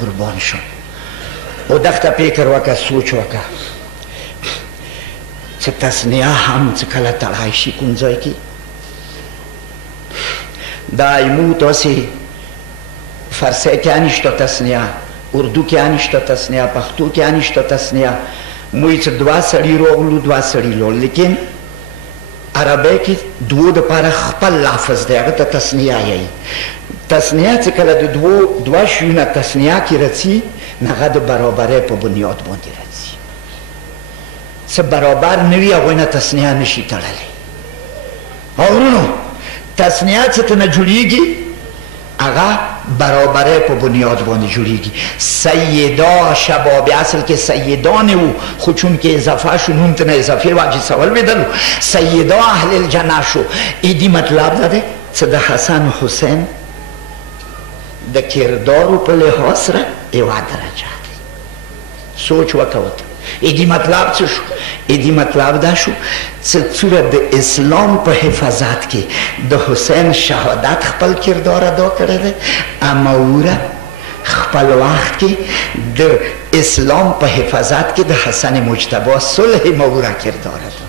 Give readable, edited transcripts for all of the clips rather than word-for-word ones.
قربان شم او دغه فکر وکړه سوچ وکړه چې تسنیه هم چې کله تړای شي کوم ځای کې دا ایمو تاسې فارسی کې نشته تسنیه اردو کې نشته تسنیه پښتو کې نشته تسنیه موږ چې دوه سړي راغلو دوه سړي لور لیکن عربی کې دوه دپاره خپل لفظ دی هغه ته تسنیه یایي تسنیه چې کله د دوه شیونه تسنیه کې راځي هغه د برابرۍ په بنیاد باندې راځي څه برابر نه وي هغوی نه تسنیه نشي تړلی او ورونو تسنیه چې ته نه جوړېږي هغه برابرۍ په بنیاد باندې جوړېږي سیدا شباب اصل کې سیدان وو خو چون کې اضافه شو نون ته نه اضافې واجب سوال بدلو سیدا اهل الجنه شو ایدی مطلب دا دی چې د حسن و حسین د کردارو په لحاظ سره یوه درجه دی سوچ وکړه ایدی مطلب څه شو ایدی مطلب دا شو چې څومره د اسلام په حفاظت کې د حسین شهادت خپل کردار ادا کړی دی اما وره خپل وخت کې د اسلام په حفاظت کې د حسن مجتبی صلح موره کردار ادا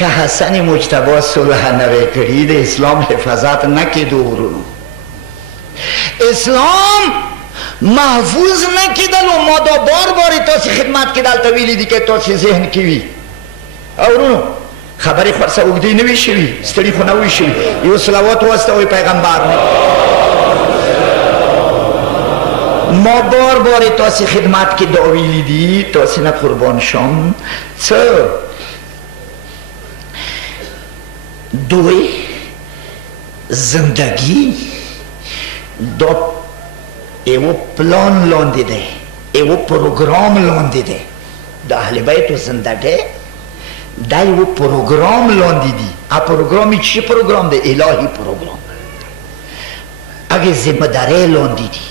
که حسن مجتبی صلح نه وی کړي د اسلام حفاظت نه کېدو ورونو اسلام محفوظ نه کېدلو ما دا بار بار تاسې خدمت کې دلته ویلي دي که تاسې ذهن کې وي او ورونو خبرې خو ورسه اوږدې نه وي شوي ستړي خو نه وي شوي یو صلوات واستوئ پیغمبر ما بار بار تاسې خدمت کې دا ویلي دي تاسې نه قربان شم څه دوی زندگی دا ایو پلان لاندې دی ایو پروګرام لاندې دی د اهل بیتو زندګۍ دا یو پروګرام لاندې دي پروګرام یې څه پروګرام دی الهي پروګرام هغې ذمهدارۍ لاندې دي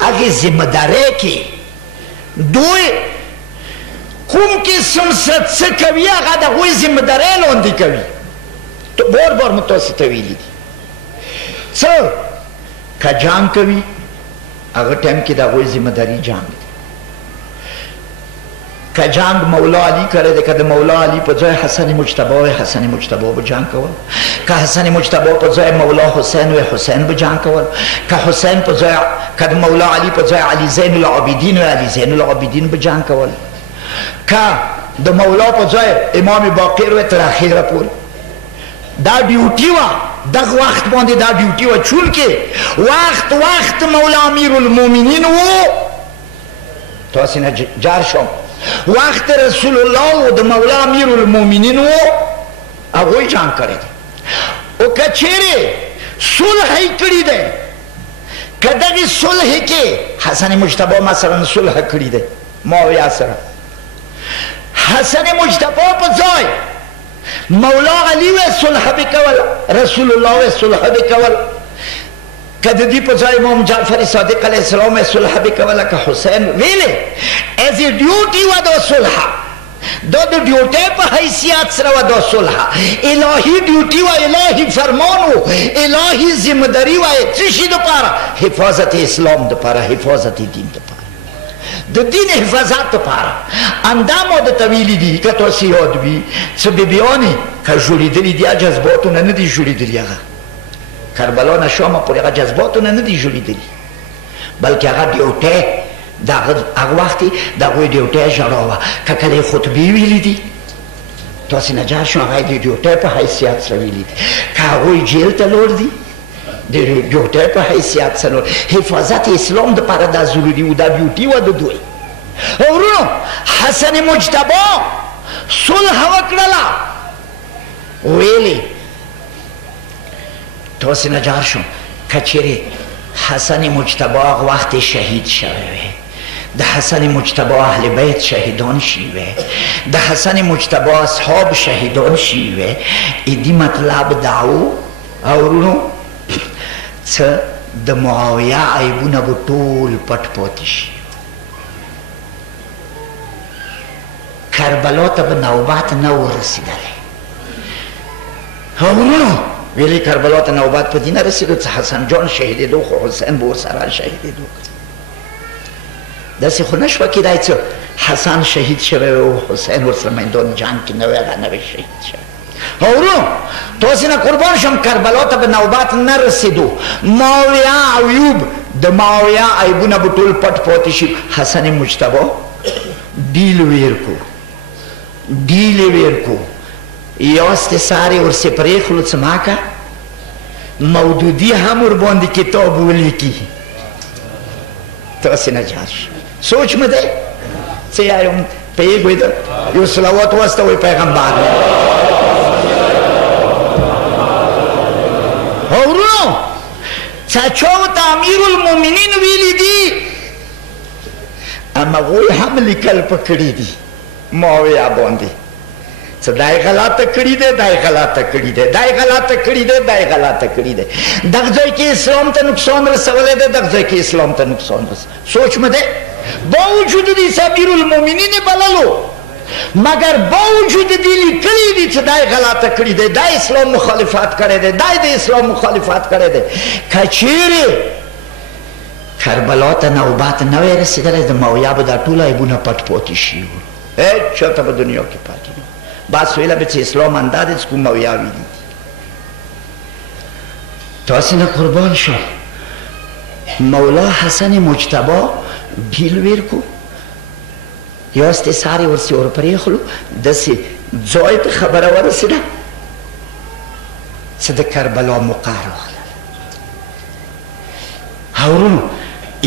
هغې ذمهدارۍ کې دوی کوم قسم څه کوي هغه د هغوی ذمهدارۍ لاندې کوي بار بار مو تاسې ته ویلي دي څه که جنګ کوي هغه ټایم کې د هغوی ذمهداري جنګ دی که جنگ مولا علی کړی دی که د مولا علی په ځای حسن مجتبی وی حسن مجتبی به جنګ کول که حسن مجتبی په ځای مولا حسین وی حسین به جنګ کول که حسین په ځای که د مولا علی په ځای علی زین العابدین وی علی زین العابدین به جنګ کول که د مولا په ځای امام باقر وی تر اخره پورې دا ډیوټي وه دغه وخت باندې دا ډیوټي وه چونکې وخت مولا امیر المؤمنین و تاسې نه جار شم وقت رسول الله و د مولا امیر المؤمنین و هغوی جنګ کړی دی او که چیرې صلح یې کړي دی که دغې صلح کې حسن مجتبی مثلا صلح کړي دی معاویه سره حسن مجتبی په ځای مولا علی و صلح به کول رسول الله و صلح به کول که د دې په ځای امام جعفر صادق علیه السلام صلح به کوله که حسین ویلې از ډیوټي وه دا صلح دا د ډیوټۍ په حیثیت سره وه دا صلح الهي ډیوټي وه الهي فرمان و الهي ذمهداري وه څه شي دپاره حفاظت اسلام دپاره حفاظت دین دپاره د دین حفاظت دپاره همدا ما درته ویلي دي که تاسې یاد وي څه بیبیانې که جوړېدلي دي جذباتو نه دي جوړېدلي هغه کربلا نه شامه پورې هغه جذباتو نه دي جوړېدلي بلکې هغه ډیوټۍ د هغه وخت یې د هغوی ډیوټۍ ژړا وه که کله یې خطبې ویلي دي تاسې نه جار شو هغه یې د ډیوټۍ په حیثیت سره ویلي دي که هغوی جیل ته لوړ دي د ډیوټۍ په حیثیت سره حفاظت اسلام دپاره دا ضروري و دا ډیوټي وه د دوی ورونو حسن مجتبی صلح وکړله ویلې تاسې نه جار شو که چیرې حسن مجتبی هغه وخت شهید شوی وی د حسن مجتبی اهل بیت شهیدان شي وی د حسن مجتبی اصحاب شهیدان شي وی ایدی مطلب دا و ورونو څه د معاویه عیبونه به ټول پټ پاتې شي کربلا ته به نوبت نه ورسېدلی ورونو ویلی کربلا ته نوبت په دې نه رسېدو چې حسن جان شهیدېدو خو حسین به ورسره شهیدېدو داسې خو نه شوه کېدای چې حسن شهید شوی و حسین ورسره میدان جنگ کې نه وی هغه نه وی شهید شوی ورونو تاسې نه قربان شم کربلا ته به نوبت نه رسېدو معاویه ایوب د معاویه عیبونه به ټول پټ پاتې شي حسن مجتبی ډیل ویر کو یاست ساری ورسې پرېښلو څه ماکه مودودي هم ورباندې کتاب ولیکي تاسې نه جار شي سوچ مه دی څه یایم پوهېږئ ده یو صلوات واستوئ پیغمبر ورونو چا ورته امیرالمؤمنین ویلي دي همغوی هم لیکل په کړي دي معاویه باندې څه دای غلطه کړي دی دای غلطه کړي دی دای غلطه کړي دی دای غلطه کړي دی دغه ځای کې اسلام ته نقصان رسولی دی دغه ځای کې اسلام ته نقصان سوچ مه دی باوجود دې چې امیرالمؤمنین یې بللو مگر باوجود دې لیکلي دي چې دای غلطه کړي دی دا اسلام مخالفت کړی دی دای د اسلام مخالفت کړی دی که چیرې کربلا ته نوبت نه وی رسېدلی د معاویه به دا ټول عیبونه پټ پاتې شي وو هېڅ چاته به دنیا کې پاتې نه بس ویله به چې اسلام انده دی چې کوم معاویه ویلي دي تاسې نه قربان شو مولا حسن مجتبی ډیل ویر کو یاستې سارې ورسې ورپرېښلو داسې ځای ته خبره ورسېده چې د کربلا موقع راغله ورونو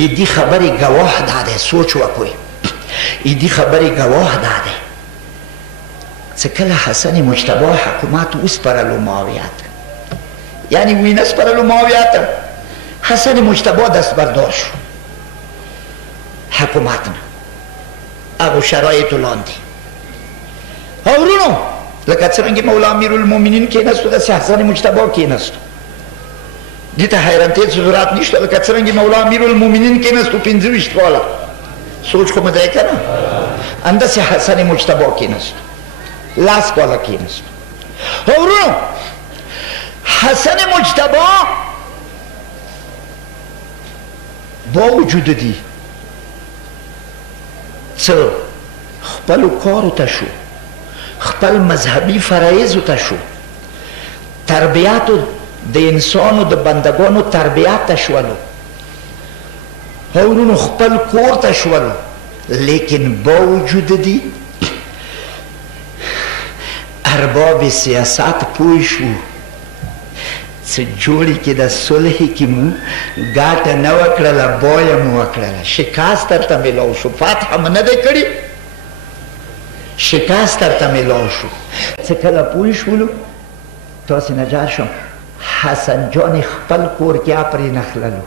ایدی خبری گواه داده سوچ وکوی ایدی خبری گواه داده چه کل حسن مجتبی حکومت اسپرلو معاویت یعنی وی نسپرلو معاویت حسن مجتبی دست بردار شو حکومت نه اگو شرایطو لاندی ورونو لکه څرنګه مولا امیرالمؤمنین کېناستو داسې حسن مجتبی کېناستو دې ته حیرانتۍ ضرورت نشته لکه څرنګه مولا امیرالمؤمنین کېناستو 25 کاله سوچ خو مې دی که نه همداسې حسن مجتبی کېناستو 10 کاله کېناستو ورونو حسن مجتبی با وجود دی څه خپلو کارو ته شو خپل مذهبي فرایضو ته شو تربیاتو د انسانو د بندگانو تربیت ته شولو ورونو خپل کور ته شولو لیکن با وجود دی ارباب سیاست پوه شو څه جوړې کې د صلحې کې مو ګاټه نه وکړله بویه مو وکړله شکست درته میلاو شو فتح مو نه دی کړي شکست درته میلاو شو څه کله پوه شولو تاسې نجار شم حسن جان خپل کور کې پرې نخللو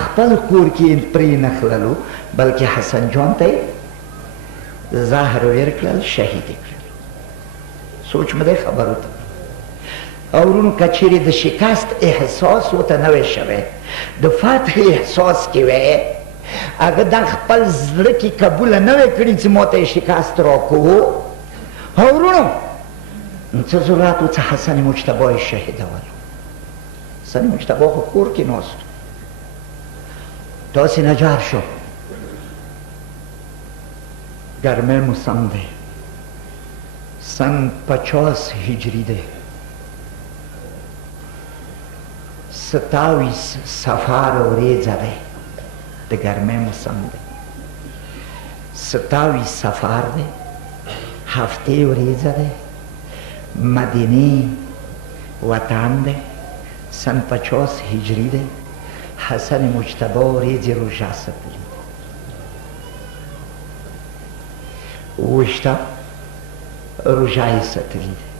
خپل کور کې پرې نخللو بلکې حسن جان ته زهر ویر کړل شهید یې کړل سوچ مې دی خبرو ته ورونو که چیرې د شکست احساس ورته نه وی شوی د فتح احساس کې وی هغه دا خپل زړه کې قبوله نه وی کړي چې ما ته یې شکست راکوو ورونو نو څه ضرورت و چې حسن مجتبی یې شهیدولو حسن مجتبی خو کور کې ناست تاسې نجار شو گرمه موسم ده سن 50 هجری ده 27 صفار وریځه ده د ګرمۍ موسم ده 27 صفار ده هفتې وریځه ده مدینې وطن ده سن 50 هجری ده حسن مجتبی وریځې روژه سپلی وشته روژه یې سپلی ده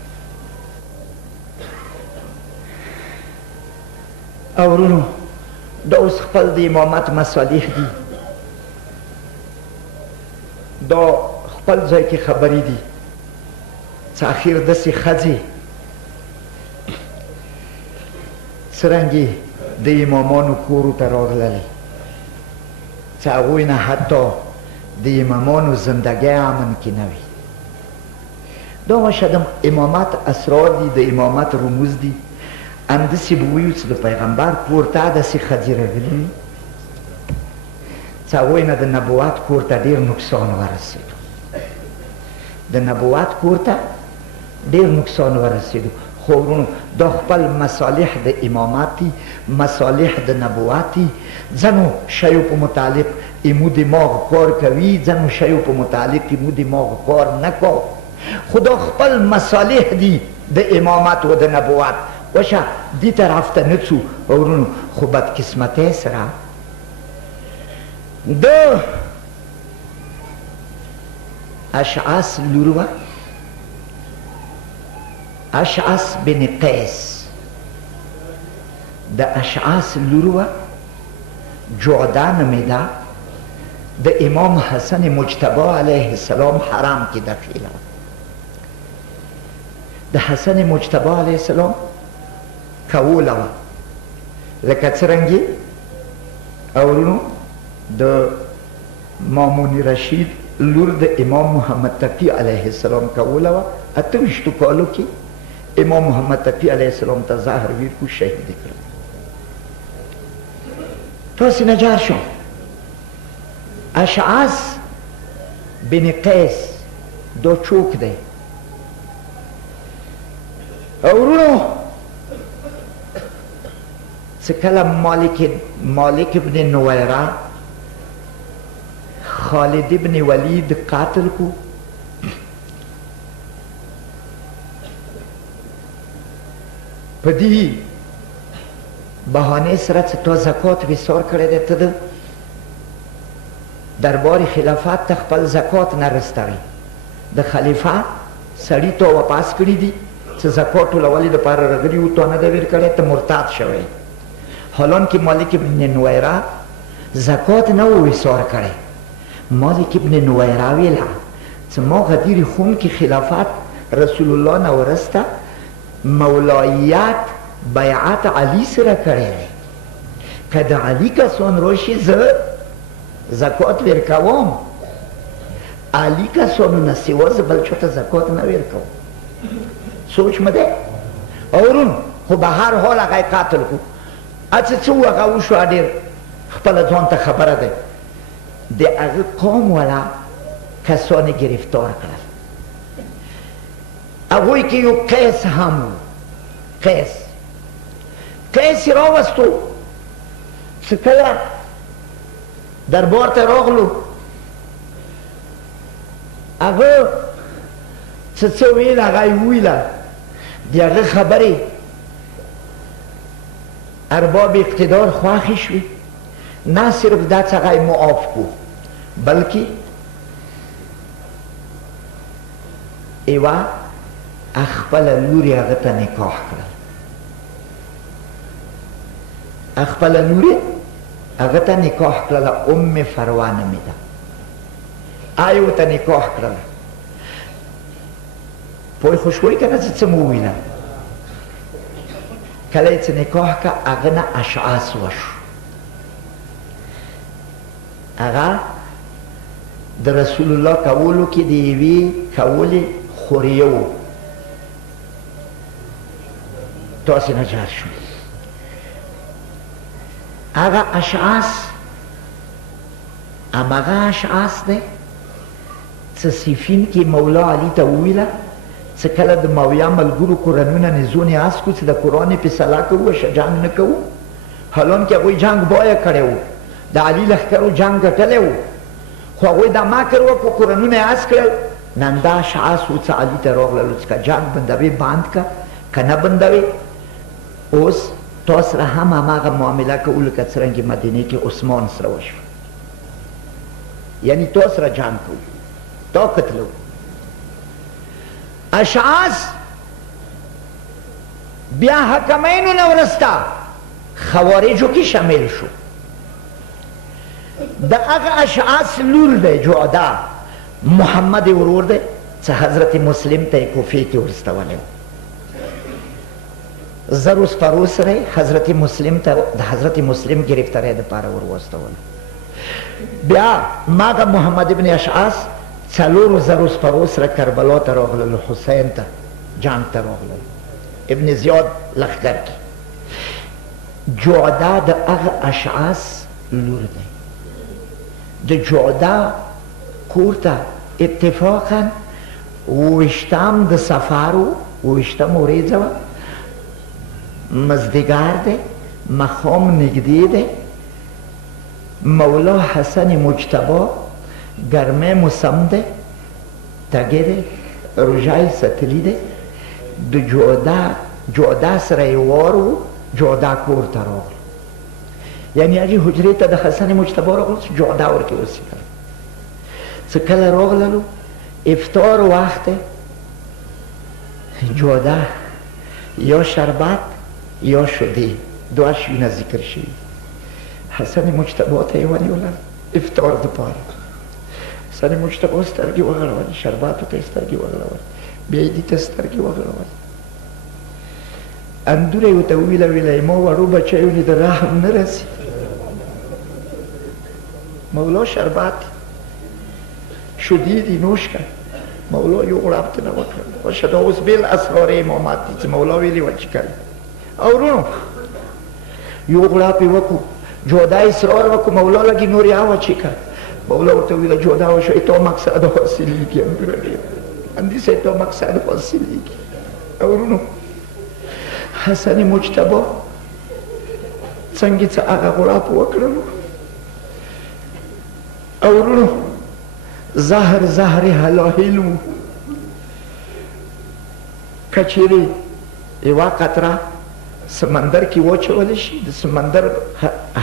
ورونو دا اوس خپل د امامت مصالح دي دا خپل ځای کې خبرې دي چې اخر داسې ښځې څرنګې د امامانو کورو ته راغللې چې هغوی نه حتی د امامانو زندګۍ امن کې نه وي دا واشه د امامت اسرار دي، د امامت رموز دي. همداسې به ویو چې د پیغمبر کور ته داسې ښځې راغلي وي چې هغوی نه د نبوت کور ته ډېر نقصان ورسېدو، د نبوت کور ته ډېر نقصان ورسېدو. خو ورونو دا خپل مصالح د امامت دي، مصالح د نبوت دي. ځنو شیو په متعلق ایمو دماغ کار کوي، ځنو شیو په متعلق ایمو دماغ کار نه کو، خو دا خپل مصالح دي د امامت و د نبوت. وشه دی طرف ته نه څو ورونو، خو بدقسمتۍ سره د اشعث لور وه، اشعث بن قیس د اشعث لور وه، جعده نومېده، د امام حسن مجتبی علیه السلام حرم کې داخله وه. د حسن مجتبی علیه السلام کوله وه لکه څرنګې اورونو د مامون رشید لور د امام محمد تقی علیه السلام کوله وه. 28 کالو کې امام محمد تقی علیه السلام ته زهر ورکړو، شهید یې کړل. تاسې نجار شو. اشعث بن قیس دا چوک دی. اورونو چې کله مالک ابن نویره خالد ابن ولید قاتل کو، په دې بهانې سره چې تا زکات ویسار کړی دی، ته د دربار خلافت ته خپل زکات نه رسوي، د خلیفه سړي ته واپس کړي دي چې زکات ټولولو دپاره راغلي وو، تا نه دی ور کړی، ته مرتد شوی. حالان کې مالک ابن نویره زکات نه و ویسار کړی. مالک ابن نویره ویله چې ما غدیر خون کې خلافت رسول الله نه ورسته، مولایت بیعت علی سره کړی دی، که د علي کسان راشي زه زکات ورکوم، علي کسانو نه سوا زه بل چاته زکات نه ورکوم. سوچ مه دی اورون. خو به هر حال هغه یې قتل کړو. اڅه څه هغه وشوه، ډېر خپله ځان ته خبره دی. د هغه قوم والا کسان یې گرفتار کړل. هغوی کې یو قیس هم و. قیس یې راوستو چې کله دربار ته راغلو، هغه څه ویل هغه یې وویله. د هغه خبرې ارباب اقتدار خوښې شوې. نه صرف دا چې هغه یې معاف کړو، بلکې یوه خپله لور یې هغه ته نکاح کړل. خپله لور یې هغه ته نکاح کړله، ام فروه نومېده. یې ورته نکاح کړله. پوه خو شوئ که نه چې څه مو وویله؟ کله یې چې نکاح که هغه نه اشعث وشو. هغه د رسول الله کولو کې د یوې کولې خوریه و. تاسې نجات شو. هغه اشعث همغه اشعث دی چې صفین کې مولا علي ته وویله چې کله د ماویه ملګرو قرآنونه نزونې اس کړو چې د قرآن فیصله کوو، جنګ نه کوو. حالان کې هغوی جنګ باید کړی و، د علي لښکرو جنګ ګټلی و، خو هغوی دا مکر وکړو، قرآنونه یې اس کړل. نن دا اشعث و چې علي ته راغلل چې که جنګ بندوې بند که، که نه بندوې اوس تا سره هم هماغه معامله کوو لکه څرنګې مدینې کې عثمان سره وشوه. یعنی تا سره جنګ کوو، تا قتلو. اشعث بیا حکمینو نه ورسته خوارجو کې شامل شو. د هغه اشعث لور دی جعده، محمد یې ورور دی چې حضرت مسلم ته یې کوفې کې ورستولی و. زر سپرو سره حضرت مسلم ته د حضرت مسلم گرفتاری دپاره ور واستول. بیا ماغه محمد ابن اشعث څلورو زرو سپرو سره کربلا ته راغلل، حسین ته جنگ ته راغلل، ابن زیاد لښکر کې. جعده د هغه اشعث لور دی. د جعده کور ته اتفاقا 28 د صفر و، 28 ورځه وه، مازدیګر دی، ماښام نږدې دی. مولا حسن مجتبی ګرمی موسم دی، تږی دی، روژه یې ستلي دی. د جعده سره یې وار و، جعده کور ته راغلو، یعنې هغې حجرې ته د حسن مجتبی راغلو چې جعده ورکې اوسېدل. څه کله راغللو افطار وخت دی، جعده یا شربت یا شدې دوه شیونه ذکر شوي. حسن مجتبی ته یې ونیولل افطار دپاره. حسن مجتبی سترګې وغړولې، شرباتو ته یې سترګې وغړولې، بیا یې دې ته سترګې وغړولې. اندوره یې ورته وویله، ویله ما وړو بچیو دې د رحم نه رسي. مولا شربت شدې دي نوش کړ. مولا یو غړپ ترنه وکړل. باشه دا اوس بېل اسرار امامت دي چې مولا ویلي وه چې کوي. او ورونو یو غړپ یې وکړو، جعده اصرار وکړو، مولا لږې نور یې وچېکه. مولا ورته ویله جعده وشوه تا مقصد حاصلېږي، اندوره ډېر اندیسه تا مقصد حاصلېږي. او ورونو حسن مجتبی څنګه څه هغه غړپ وکړلو. او ورونو زهر هلاهل و. که چیرې یوه قطره سمندر کې واچولی شي، د سمندر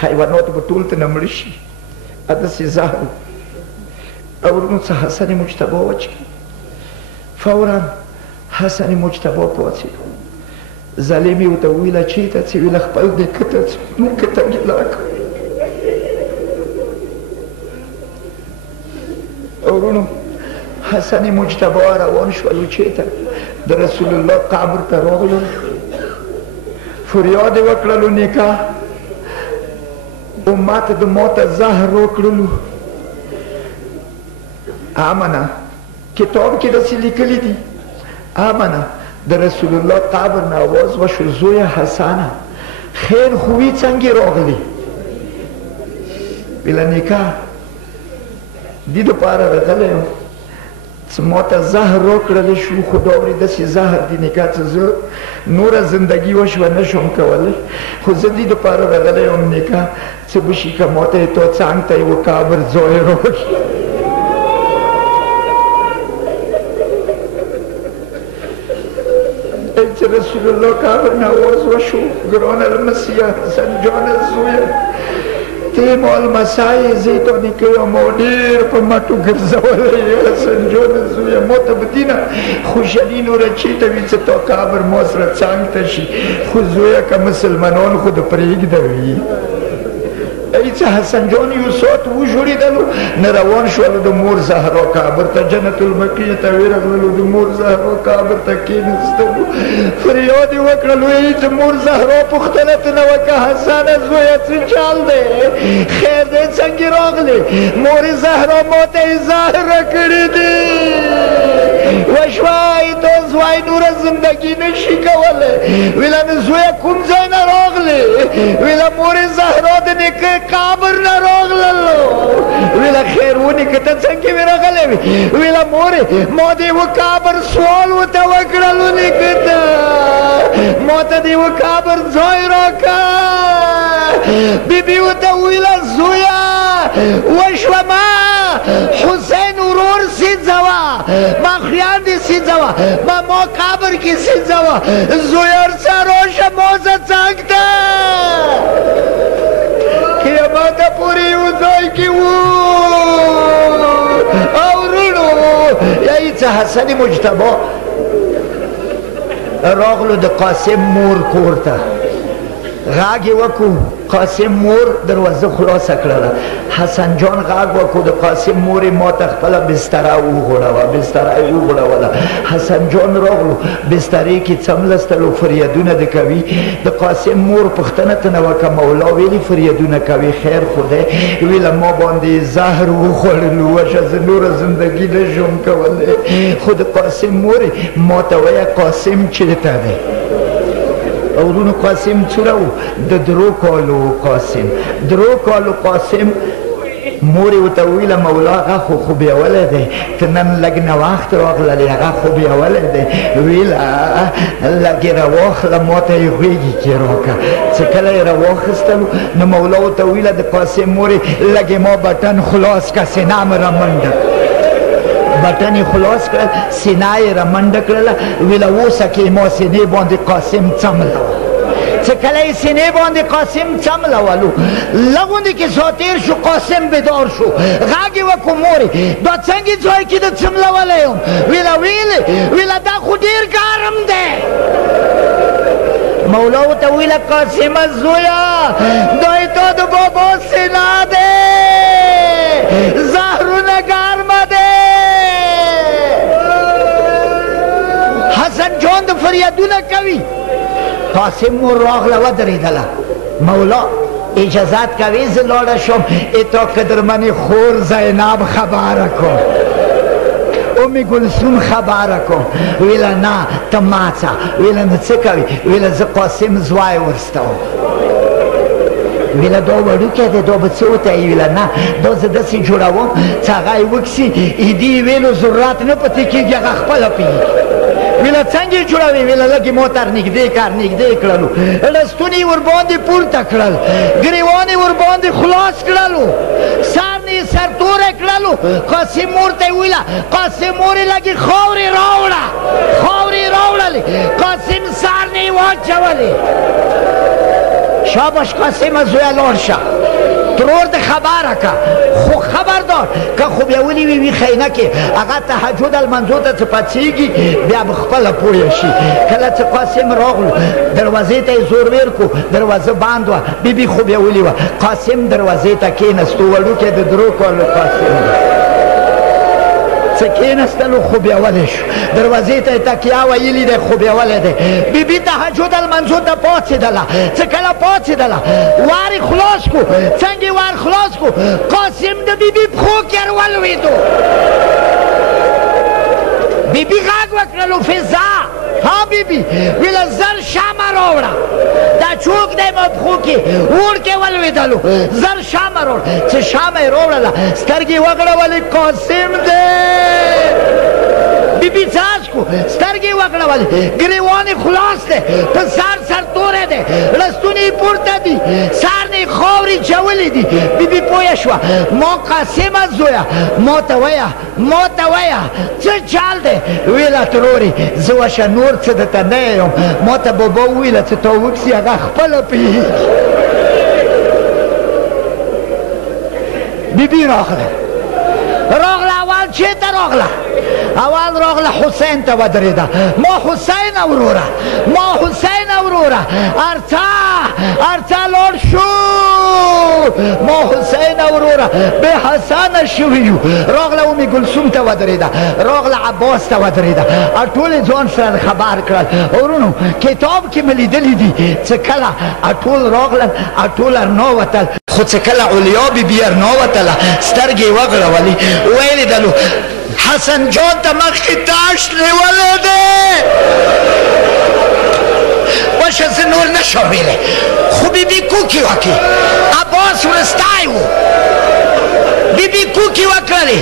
حیوانات به ټول ترنه مړه شي، هداسې زهر و. او ورونو څه حسن مجتبی وچکي. فورا حسن مجتبی پاڅېد. ظالم یې ورته وویله چېرته ځې؟ ویله خپل نیکه ته ځم، نیکه ته ګیله کوم. ورونو حسن مجتبی روان شولو چېرته؟ د رسول الله قبر ته راغلل، فریاد یې وکړلو نیکه امت د ما ته زهر راکړلو. امنه کتاب کې داسې لیکلي دي. امنه د رسول الله قبر نه آواز وشو، زویه حسنه خیر خوی څنګه راغلی؟ ویله نیکه دې دپاره راغلی یم چې ما ته زهر راکړلی شو، خو دا ورې داسې زهر دی نیکه چې زه نوره زندګي وشوه نه شم کولی، خو زه دې دپاره راغلی یم نیکه څه به شي که ما ته یې تا څنګ ته یوه قبر ځای راکړي. چې رسول الله قبر نه آواز وشو، ګران المسیح حسن جان زویه ته ما المسیح زه تا نیکه یم او ډېر په مټو ګرځولی یې حسن جان زویه، ما ته به دینه خوشحالي نوره چېرته وي چې تا قبر ما سره څنګ ته شي، خو زویه که مسلمانان خو د پرېږده وي. ای چې حسن جان یو ساعت وژړېدلو، نه روان شولو د مور زهرا قبر ته، جنت البقیع ته ورغللو، د مور زهرا قبر ته کېنستلو، فریاد یې وکړلو. ای چې مور زهرا پوښتنه ترنه وکړه حسنه زویه څه چل دی؟ خیر دی څنګه راغلې؟ مور زهرا ما ته یې زهر راکړي دي. وشوای تو زوی نوره زندگی نشي کولی. ویله نو زویه کوم ځای نه راغلې؟ ویله مور زهرا د نیکه قبر نه راغللو. ویله خیر و نیکه ته څنګه وې راغلی وې؟ ویله مورې ما د یوه قبر سوال ورته وکړلو نیکه ته، ما ته د یوه قبر ځای راکړه. بیبي ورته وویله زویه وشوه ما حسین ورور سیځوه، ما خویندې سیځوه، ما قبر کې سیځوه، زویه ورڅه راشه ما زه څنګ ته. قیامت پورې یو ځای کې وو. او وروڼو یایي څه حسن مجتبی راغلو د قاسم مور کور ته. غاګ یې وکړو قاسم مور دروازه خلاصه کړله حسن جان غاګ وکړو د قاسم مور یې ما ته خپله بستره وغوړوه بستره یې وغوړوله حسن جان راغلو بسترې کې څملستلو فریادونه د کوي د قاسم مور پوښتنه ترنه وکړه مولا ویلي فریادونه کوي خیر خو دی ویله ما باندې زهر وخوړلو وشه زه نوره زندګي نه شم کولی خو د قاسم مور ما ته وایه قاسم چېرته دی ورونو قاسم څومره و د درو کالو قاسم درو کالو قاسم مور یې ورته وویله مولا هغه خو خوبیولی دی ته نن لږ ناوخت راغللې هغه خوبیولی دی ویله لږ یې راواخله ما ته یې غېږې کې راکړه چې کله یې راواخیستلو نو مولا ورته وویله د قاسم مور یې لږ یې ما بټن خلاص کړه سینه مې رامنډه بټن یې خلاص کړل سینه یې رامنډه کړله ویله اوسه کې ما سینې باندې قاسم څملوه چې کله یې سینې باندې قاسم څملولو لږ کې سا تېر شو قاسم بیدار شو غږ یې وکړو مورې دا څنګه ځای کې د څملولی یم ویله دا خو ډېر ګرم دی مولا ورته ویله قاسمه زویه دا یې تا د بابا سینه دی زهرونه ګرمه دی حسن جان د فریادونه کوي قاسم مور راغله ودرېدله مولا اجازت کوي زه لاړه شم تا قدرمنې خور زینب خبره کړم ام گلسوم خبره کړم ویله نه ته ما څه ویله نو څه کوي ویله زه قاسم زوی ورستوم ویله دا وړوکی دی دا به څه وتهیي ویله نه دا زه داسې جوړوم چې هغه یې وکسي ایدي یې ویلو ضرورت نه پتې کېږي هغه خپله پوهېږي ویله څنګه یې جوړوي ویله لږ یې ما تر نږدې کار نږدې کړلو لستون یې ورباندې پورته کړل ګریوان یې ورباندې خلاص کړلو سر نه یې سرتوری کړلو قاسم مور ته یې ویله قاسم مور یې لږې خاورې راوړه خاورې یې راوړلې قاسم سر نه یې واچولې شاباش قاسمه زویه لاړ شه ترور د خبره که خو خبردار که خو بیا ونیوي وي خینکې هغه تهجد المنځو ته چې پاڅېږي بیا به خپله پوه شي کله چې قاسم راغلو دروازې ته یې زور ویر کړو دروازه بند وه بیبي خو بیا ولي وه قاسم دروازې ته کېنستو وړوکی د درو کالو قاسم څه کېنستلو خو بیولی شو دروازې ته یې تکیه ویلي دی خو بیولی دی بیبي تهجد المنځو ته پاڅېدله چې کله پاڅېدله وار یې خلاص کړو څنګه یې وار خلاص کړو قاسم د بیبي پښو کې ولوېدو بیبي غږ وکړلو فضا ها بیبي ویله زر شمع راوړه دا چوک دی ما پښو کې اور کې ولوېدلو زر شمع راوړه چې شمع یې راوړله سترګې یې وغړولې قاسم دی بیبي څاڅکو سترګې یې وغړولې ګریوان یې خلاص دی په سر سرتوری دی لستونه یې پورته دي سر نه یې خاورې چولې دي بیبي پوه شوه ما قاسمه زویه ما ته وایه څه چل دی ویله ترورې زه وشه نور څه درته نه یم ما ته بابا وویله چې تا وکسي هغه خپله پوهېږي بیبي راغله اول چېرته راغله اول راغله حسین ته ودرېده ما حسین وروره ارڅه لاړ شو ما حسین وروره بې حسنه شوي یو راغله ام ګلسوم ته ودرېده راغله عباس ته ودرېده ټول یې ځان سره خبر کړل ورونو کتاب کې مې لیدلي دي چې کله ټول راغلل ټول ارناوتل خو چې کله علیا بیبي ارناوتله سترګې یې وغړولې ویلې دلو حسن جان ته مخکې تاش نیولی دی وشه زه نور نشم ویلی خو بیبي کوکې وکړې عباس وروستی و بیبي کوکې وکړلې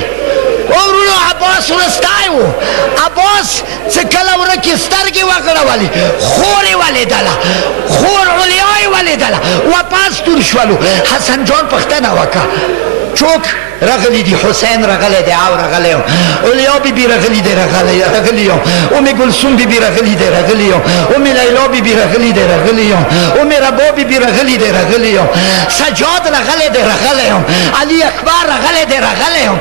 ورونو عباس وروستی و عباس چې کله ورکې سترګې وغړولې خور یې ولیدله خور علیا یې ولیدله واپس تور شولو حسن جان پوښتنه وکړه چوک رغلی دی حسین رغلی دی او رغلی یم علیا بیبي رغلی دی رغلی یم ام گلسوم بیبي رغلی دی رغلی یم ام لیلا بیبي رغلی دی رغلی یم ام ربا بیبي رغلی دی رغلی یم سجاد رغلی دی رغلی یم علی اکبر رغلی دی رغلی یم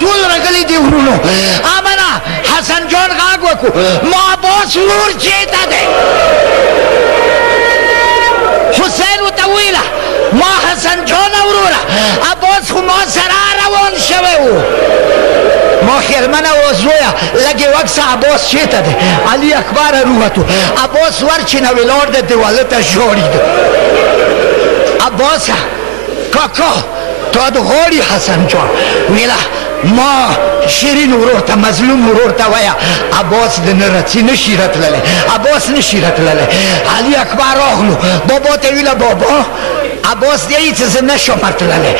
ټول رغلی دی ورونو امنه حسن جان غږ وکړو ما عباس ورور چېرته دی حسین حسن جان وروره عباس خو ما سره روان شوی و ما خیرمنه و زویا لگی وقت عباس چیتا ده علی اکبر روحتو عباس ورچینه ویلار ده دیوالتا جارید عباس کاکا تا دو غاری حسن جان ویلا ما شیرین ورور تا مظلوم ورور تا ویا عباس ده نرسی نشیرت لله عباس نشیرت لله علی اکبر آغلو بابا تاویلا بابا عباس دیگه چیز نشمرت لله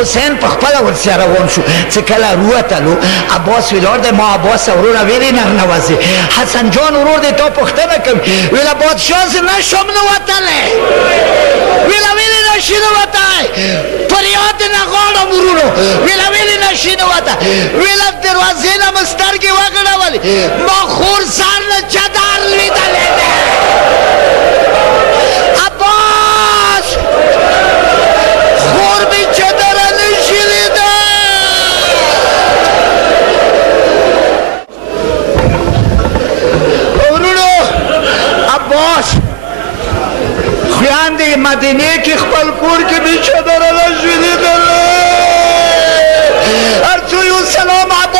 حسین پخپلا ورسی روان شو چه کلا روح تلو عباس ویلار ده ما عباس ورور ویلی نرنوازی حسن جان ورور ده تا پخته نکم ویلا بادشاز نشم نواتله ویلا ویلی نشینو واتای پریاد نغارم ورورو ویلا ویلی نشینو واتای ویلا دروازه نمسترگی وگره ولی ما خور سر نچدار لیدله ده عباس خور بی چدر نشیلیده ورورو عباس خویند مدینه که خپل کور که بی چدر نشیلیده ارچوی و سلام عباس